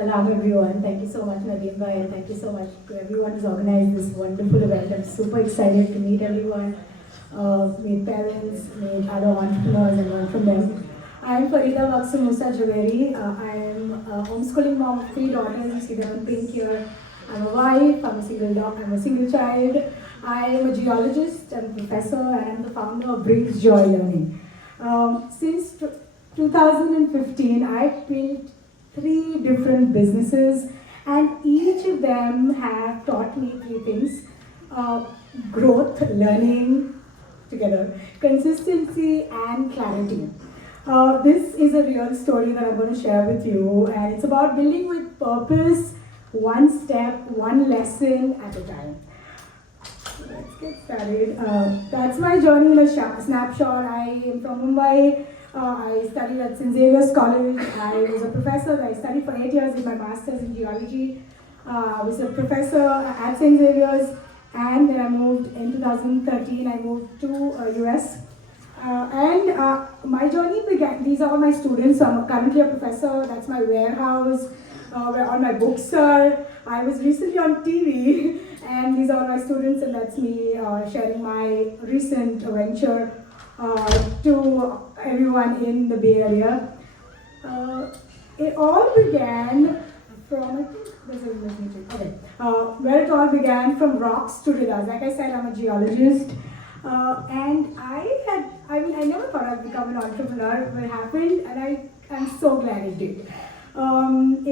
Salam everyone. Thank you so much Nadeem bhai and thank you so much to everyone who's organized this wonderful event. I'm super excited to meet everyone, meet parents, meet other entrepreneurs and learn from them. I'm Farida Baxamusa. I am a homeschooling mom of 3 daughters. You see them on pink here. I'm a wife, I'm a single child. I am a geologist, I'm a professor, and I'm the founder of Brings Joy Learning. Since 2015, I've built 3 different businesses, and each of them have taught me 3 things: growth, learning together, consistency, and clarity. This is a real story that I'm going to share with you, and it's about building with purpose, one step, one lesson at a time. Let's get started. That's my journey in a snapshot. I am from Mumbai. I studied at St. Xavier's College. I was a professor. I studied for 8 years with my master's in geology. I was a professor at St. Xavier's, and then I moved in 2013. I moved to US. My journey began, these are all my students. So I'm currently a professor. That's my warehouse where all my books are. I was recently on TV, and these are all my students, and that's me sharing my recent venture to everyone in the Bay Area. It all began from, I think there's a meeting. Okay. Where it all began from rocks to Rida. Like I said, I'm a geologist. And I never thought I'd become an entrepreneur, but it happened, and I'm so glad it did.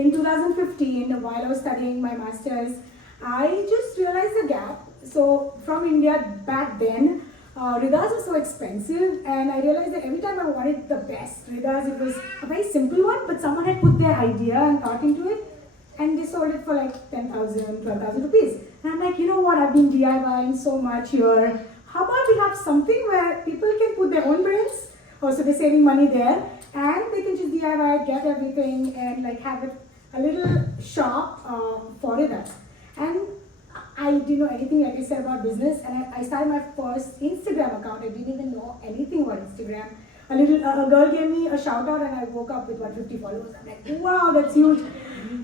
In 2015, while I was studying my master's, I just realized the gap. So from India back then, Ridas was so expensive, and I realized that every time I wanted the best Ridas, it was a very simple one, but someone had put their idea and thought into it, and they sold it for like 10,000, 12,000 rupees. And I'm like, you know what, I've been DIYing so much here. How about we have something where people can put their own brains, so they're saving money there, and they can just DIY, get everything, and like have a little shop for it. And I didn't know anything, like I said, about business, and I started my first Instagram account. I didn't even know anything about Instagram. A girl gave me a shout out, and I woke up with 150 followers. I'm like, wow, that's huge.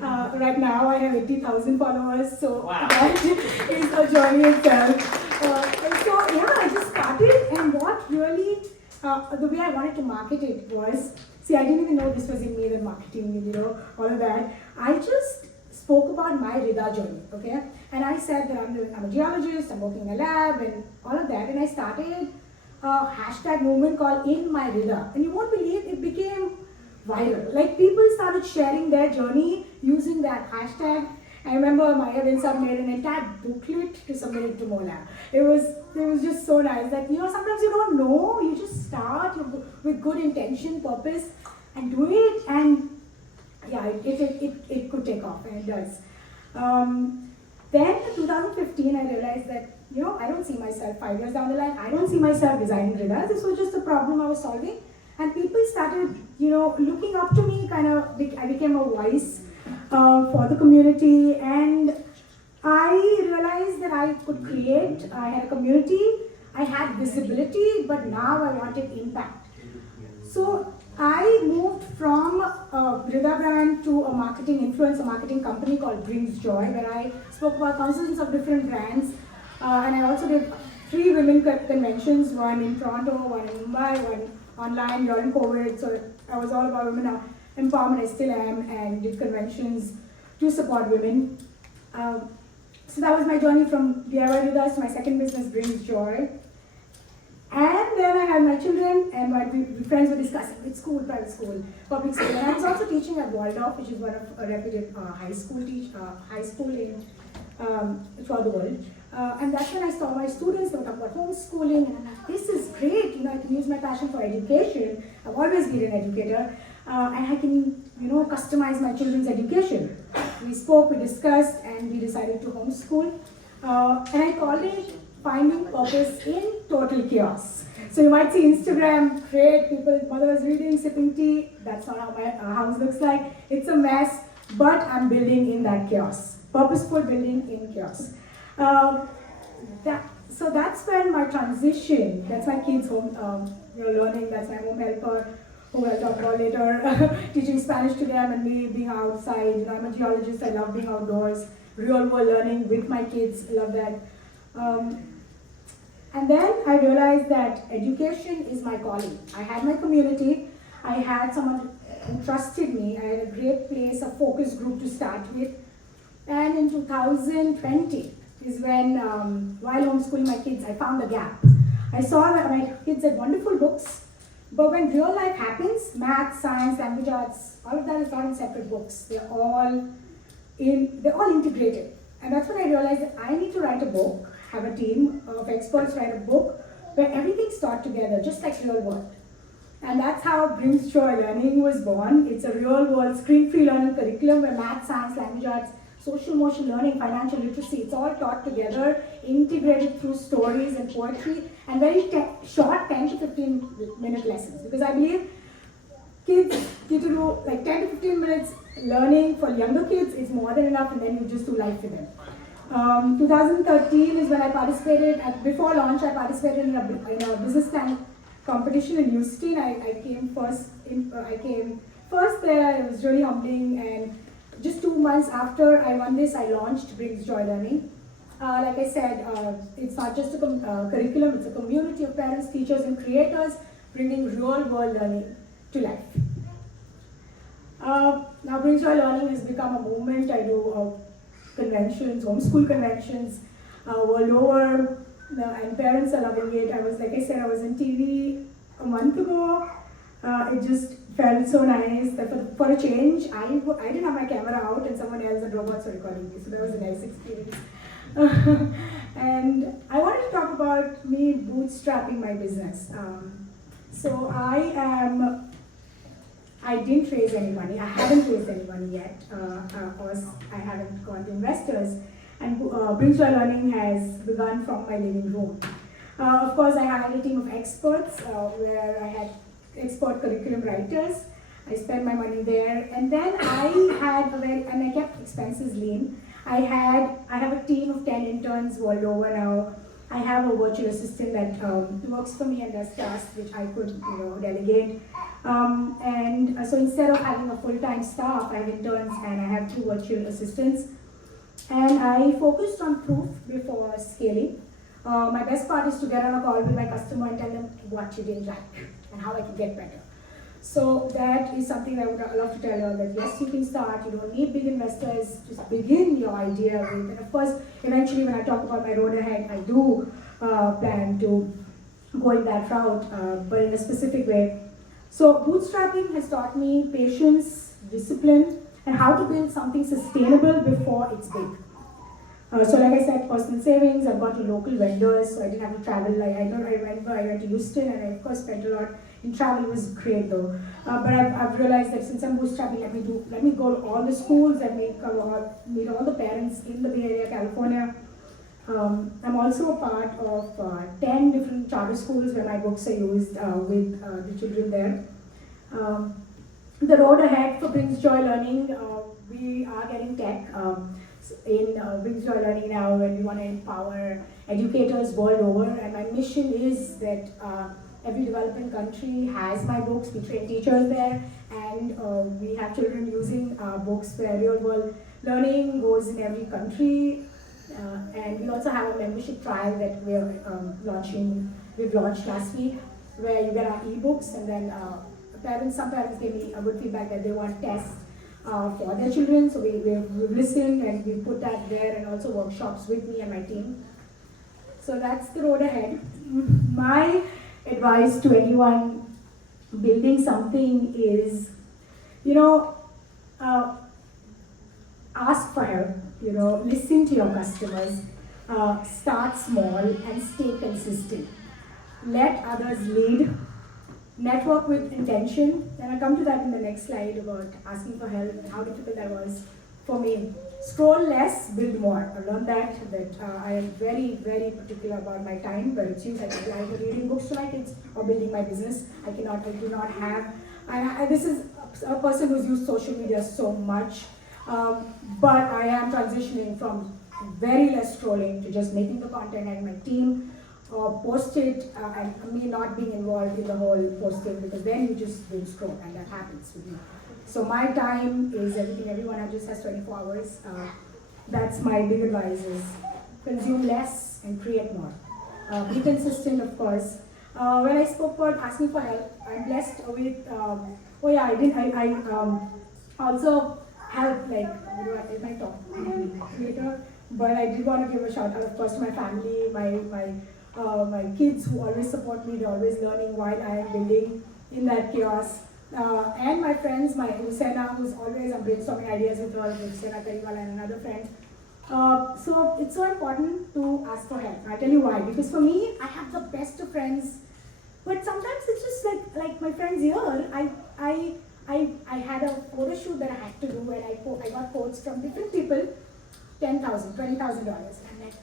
Right now I have 80,000 followers, so wow. That is a journey itself. And so yeah, I just started, and what really, the way I wanted to market it was, see, I didn't even know this was in me, the marketing, all of that. I just spoke about my Rida journey, okay? And I said that I'm a geologist, I'm working in a lab, and all of that, and I started a hashtag movement called In My Rida, and you won't believe it became viral. Like, people started sharing their journey using that hashtag. I remember Maya Vinsab made an entire booklet to submit it to Mola. It was just so nice. Like, sometimes you don't know, you just start with good intention, purpose, and do it, and yeah, it could take off, and it does. Then in 2015, I realized that, I don't see myself 5 years down the line, I don't see myself designing Rida. This was just a problem I was solving. And people started, looking up to me, I became a voice for the community, and I realized that I could create, I had a community, I had visibility, but now I wanted impact. So I moved from a Rida brand to a influencer marketing company called Brings Joy, where I spoke about thousands of different brands, and I also did 3 women conventions, one in Toronto, one in Mumbai, one online during COVID. So I was all about women empowerment. I still am, and did conventions to support women. So that was my journey from D.I.Y. Ridas to my second business, Brings Joy. And then I had my children, and my friends were discussing which school, private school, public school. And I was also teaching at Waldorf, which is one of a reputed high school in throughout the world. And that's when I saw my students, they were talking about homeschooling, and I'm like, this is great, I can use my passion for education. I've always been an educator, and I can, customize my children's education. We spoke, we discussed, and we decided to homeschool. And I called it Finding Purpose in Total Chaos. So you might see Instagram, great, people, mothers reading, sipping tea. That's not how my house looks like. It's a mess, but I'm building in that chaos. Purposeful building in chaos. So that's when my transition, that's my kids' home learning, that's my home helper, who I'll talk about later, teaching Spanish to them and me being outside. You know, I'm a geologist, I love being outdoors, real world learning with my kids, I love that. And then I realized that education is my calling. I had my community, I had someone who trusted me, I had a great place, a focus group to start with. And in 2020 is when, while homeschooling my kids, I found a gap. I saw that my kids had wonderful books, but when real life happens, math, science, language arts, all of that is not in separate books. They're all integrated. And that's when I realized that I need to write a book, have a team of experts write a book where everything's taught together, just like real world. And that's how Brings Joy Learning was born. It's a real world screen-free learning curriculum where math, science, language arts, social motion learning, financial literacy, it's all taught together, integrated through stories and poetry, and very short 10 to 15 minute lessons. Because I believe kids get to do like 10 to 15 minutes learning for younger kids is more than enough, and then you just do life with them. 2013 is when I participated, before launch I participated in a business plan competition in Houston. I came first there. It was really humbling, and just 2 months after I won this, I launched Brings Joy Learning. Like I said, it's not just a curriculum, it's a community of parents, teachers and creators bringing real world learning to life. Now Brings Joy Learning has become a movement. I do conventions, homeschool conventions, world over, and parents are loving it. I was in TV a month ago. It just felt so nice that for a change, I didn't have my camera out and someone else and robots were recording me, so that was a nice experience. And I wanted to talk about me bootstrapping my business. So I didn't raise any money. I haven't raised any money yet. Of course, I haven't gone to investors. And Brings Joy Learning has begun from my living room. Of course, I hired a team of experts where I had expert curriculum writers. I spent my money there, and then I kept expenses lean. I have a team of 10 interns world over now. I have a virtual assistant that works for me and does tasks which I could delegate. And so instead of having a full-time staff, I have interns and I have 2 virtual assistants. And I focused on proof before scaling. My best part is to get on a call with my customer and tell them what you didn't like and how I can get better. So that is something I would love to tell you all, that yes, you can start. You don't need big investors. Just begin your idea with. And of course, eventually when I talk about my road ahead, I do plan to go in that route, but in a specific way. So bootstrapping has taught me patience, discipline, and how to build something sustainable before it's big. So like I said, personal savings, I've gone to local vendors, so I didn't have to travel. I remember I went to Houston and I of course spent a lot in travel. It was great though. But I've realized that since I'm bootstrapping, let me go to all the schools, let me meet all the parents in the Bay Area, California. I'm also a part of 10 different charter schools where my books are used with the children there. The road ahead for Brings Joy Learning, we are getting tech in Brings Joy Learning now, and we want to empower educators world over. And my mission is that every developing country has my books. We train teachers there, and we have children using books where real world learning goes in every country. And we also have a membership trial that we're launching. We've launched last week, where you get our ebooks, and then some parents gave me a good feedback that they want tests for their children. So we've listened and we put that there, and also workshops with me and my team. So that's the road ahead. My advice to anyone building something is, ask for help. Listen to your customers. Start small and stay consistent. Let others lead. Network with intention, and I'll come to that in the next slide about asking for help and how difficult that was for me. Scroll less, build more. I learned that I am very, very particular about my time, where it's used. I can either reading books to my kids or building my business. I do not have, this is a person who's used social media so much, but I am transitioning from very less scrolling to just making the content and my team post it and me not being involved in the whole posting, because then you just doom scroll, and that happens with me. So my time is everything. Everyone just has 24 hours. That's my big advice: is consume less and create more. Be consistent, of course. When I spoke about asking for help, I'm blessed with. Oh yeah, I did. I also help, like, I might talk later, but I did want to give a shout out, of course, to my family, my kids who always support me. They're always learning while I am building in that chaos. And my friends, my Hussaina, who's always, I'm brainstorming ideas with her, Hussaina Kariwala and another friend. So it's so important to ask for help. I tell you why. Because for me, I have the best of friends, but sometimes it's just like my friends here. I had a photo shoot that I had to do, and I got quotes from different people, $10,000, $20,000. I'm like,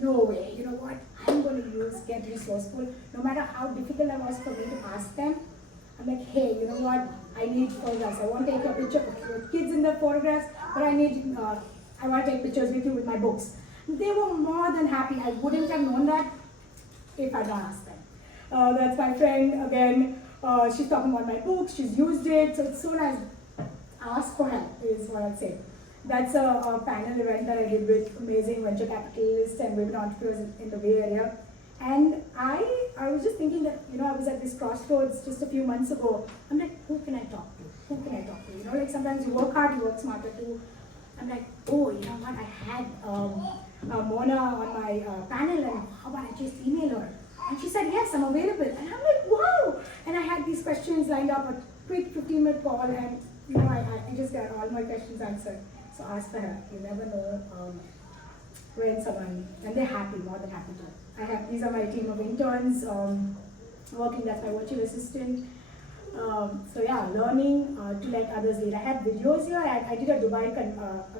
no way. You know what? I'm going to get resourceful. No matter how difficult it was for me to ask them, I'm like, hey, you know what? I need photographs. I want to take a picture of your kids in the photographs, but I want to take pictures with you with my books. They were more than happy. I wouldn't have known that if I'd asked them. That's my friend again. She's talking about my books. She's used it. So it's so nice. Ask for help is what I'd say. That's a panel event that I did with amazing venture capitalists and women entrepreneurs in the Bay Area. And I was just thinking that, I was at this crossroads just a few months ago. I'm like, who can I talk to? Who can I talk to? Like sometimes you work hard, you work smarter too. I'm like, oh, you know what? I had Mona on my panel, and how about I just email her? And she said, yes, I'm available. And I'm like, wow! And I had these questions lined up, a quick 15-minute call, and I just got all my questions answered. So ask for help. You never know when someone, and they're happy, more than happy to. These are my team of interns working. That's my virtual assistant. So yeah, learning to let others lead. I have videos here. I did a Dubai a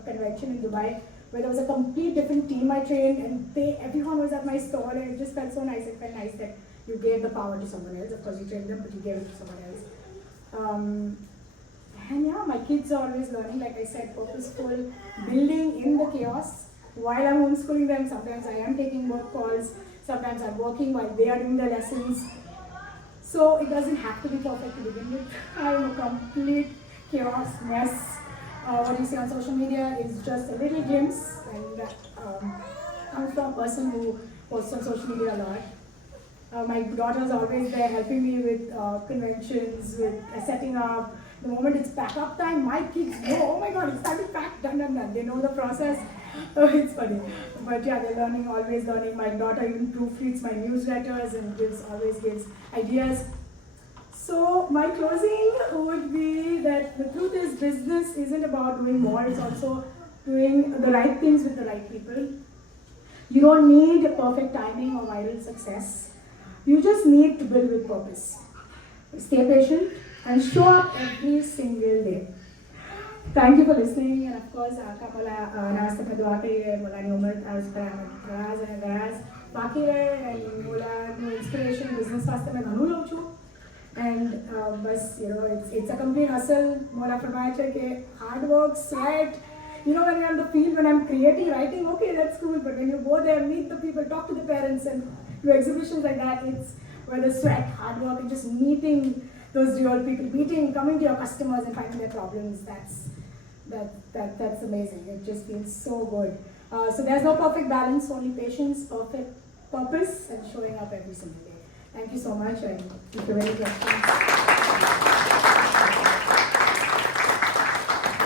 convention in Dubai where there was a complete different team I trained, and everyone was at my stall, and it just felt so nice. It felt nice that you gave the power to someone else. Of course, you trained them, but you gave it to someone else. And yeah, my kids are always learning, like I said, purposeful, building in the chaos. While I'm homeschooling them, sometimes I am taking work calls, sometimes I'm working while they are doing their lessons. So it doesn't have to be perfect to begin with. I'm a complete chaos mess. What you see on social media is just a little glimpse, and I'm from a person who posts on social media a lot. My daughter's always there helping me with conventions, with setting up. The moment it's pack up time, my kids know, oh my god, it's time to pack, done. They know the process. It's funny. But yeah, they're learning, always learning. My daughter even proofreads my newsletters and always gives ideas. So my closing would be that the truth is, business isn't about doing more, it's also doing the right things with the right people. You don't need perfect timing or viral success. You just need to build with purpose. Stay patient and show up every single day. Thank you for listening, and of course, Kamala, namaste pe dua kariye, mula ni umar garaz and baki rahe, and mula no inspiration business vaste mein ghanu lou chu. And bas, it's a complete hustle. Mula farmaya che ke hard work, sweat. When you're on the field, when I'm creating, writing, okay, that's cool. But when you go there, meet the people, talk to the parents, and do exhibitions like that, it's where the sweat, hard work, and just meeting those real people, coming to your customers and finding their problems. That's amazing. It just feels so good. So there's no perfect balance, only patience, perfect purpose, and showing up every single day. Thank you so much, and if you have any questions.